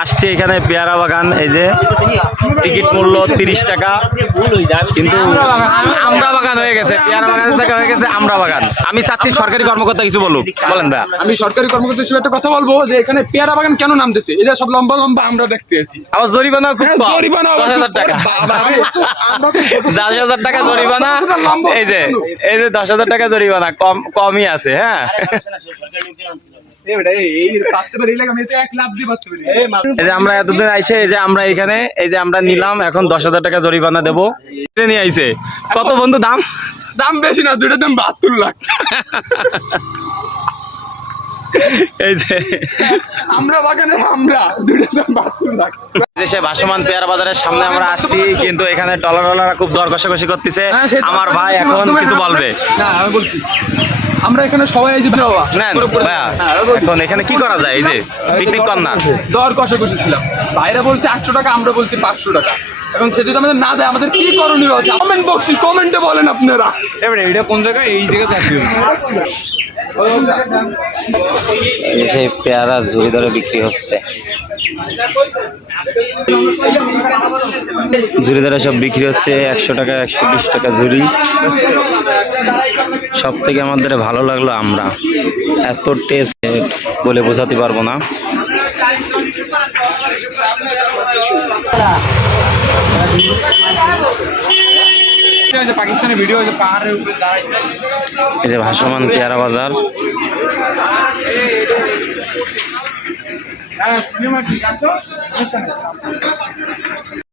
আসছি এখানে পেয়ারা বাগান এই যে টিকিট মূল্য তিরিশ টাকা। কিন্তু আমরা বাগান হয়ে গেছে পেয়ারা জায়গা হয়ে গেছে আমরা বাগান। আমি চাচ্ছি সরকারি কর্মকর্তা কিছু বলুক বলেন ভাইয়া। আমি সরকারি কর্মকর্তা হিসেবে একটা কথা বলব যে এখানে পেয়ারা বাগান কেন নাম দিছে এটা সব লম্বা লম্বা আমরা দেখতে আছি। আবার জরিমানা খুব জরিমানা দশ হাজার টাকা। দশ হাজার টাকা জরিমানা। এই যে এই যে দশ হাজার টাকা জরিমানা কম কমই আছে হ্যাঁ। এই পাঁচতে পারি আমি এক লাভ দিয়ে পারি এই যে আমরা এতদিন আইসে এই যে আমরা এখানে এই যে আমরা নিলাম এখন দশ হাজার টাকা জরিমানা দেবো। নিয়ে আইছে কত বন্ধু দাম? দাম বেশি না দাম বাহাত্তর লাখ। এই যে। আমরা বাগানের আমরা দুইটার দাম বাহাত্তর লাখ। দেশে ভাসমান পেয়ারা বাজারের সামনে আমরা আসছি কিন্তু এখানে টলারওয়ালারা খুব দর কষাকষি করতেছে। হ্যাঁ, আমার ভাই এখন কিছু বলবে। না আমি বলছি। আমরা এখানে সবাই বাবা। ভাইয়া হ্যাঁ। এখন এখানে কি করা যায়? এই যে পিকনিক কর্নার দর কষাকষি ছিলাম ভাইরা বলছে আটশো টাকা আমরা বলছি পাঁচশো টাকা। এখন সে যদি আমাদের না দেয় আমাদের কি করণীয় আছে? কমেন্ট বক্সে কমেন্টে বলেন আপনারা। এবারে এটা কোন জায়গায়? এই জায়গায় থাকবে। সেই পেয়ারা ঝুড়ি ধরে বিক্রি হচ্ছে। ঝুড়ি ধরে সব বিক্রি হচ্ছে একশো টাকা, একশো বিশ টাকা ঝুড়ি। সব থেকে আমাদের ভালো লাগল আমরা। এত টেস্ট বলে বোঝাতে পারব না। এই যে ভাসমান পেয়ারা বাজার। হ্যাঁ